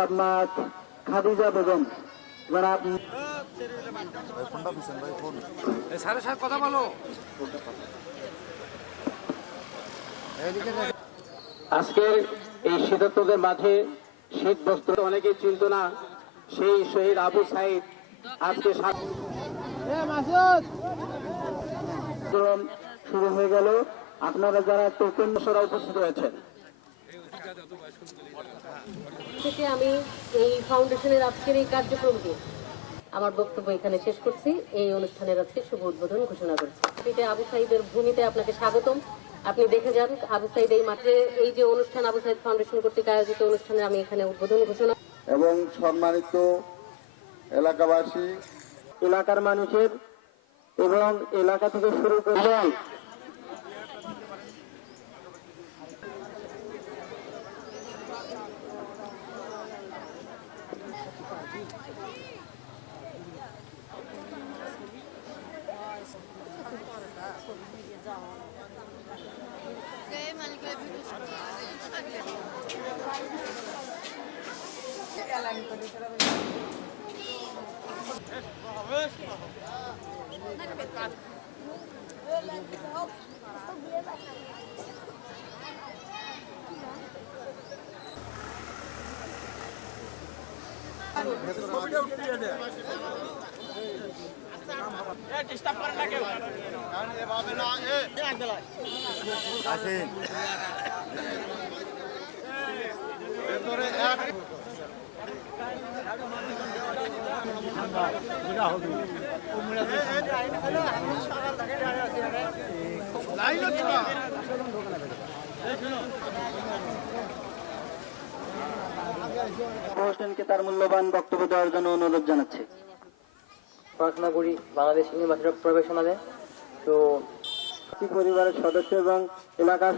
মোহাম্মদ খাদিজা বেগম। জনাব স্যারের সাথে কথা বলো। আজকের এই শীতার্তদের মাঝে শীত বস্ত্র অনেকেই চিনত না সেই শহীদ আবু সাইদ আজকে সাত- শুরু হয়ে গেল। আপনারা যারা টোকেন সরা উপস্থিত হয়েছেন থেকে আমি এই ফাউন্ডেশনের আজকের এই কার্যক্রমকে আমার বক্তব্য এখানে শেষ করছি। এই অনুষ্ঠানের আজকে শুভ উদ্বোধন ঘোষণা করছি। এতে আবু সাইদের ভূমিতে আপনাকে স্বাগতম। আপনি দেখে যান আবু সাইদ এই মাঠে এই যে অনুষ্ঠান আবু সাইদ ফাউন্ডেশন কর্তৃক আয়োজিত অনুষ্ঠানে আমি এখানে উদ্বোধন ঘোষণা এবং সম্মানিত এলাকাবাসী এলাকার মানুষের এবং এলাকা থেকে শুরু করে Oké, maar ik dus Thank you. আসেন ভেতরে এক লাইন হোসেনকে তার মূল্যবান বক্তব্য দেওয়ার জন্য অনুরোধ জানাচ্ছি। পড়াশোনা করি বাংলাদেশ ইউনিভার্সিটি অফ প্রফেশনালে। তো পরিবারের সদস্য এবং এলাকার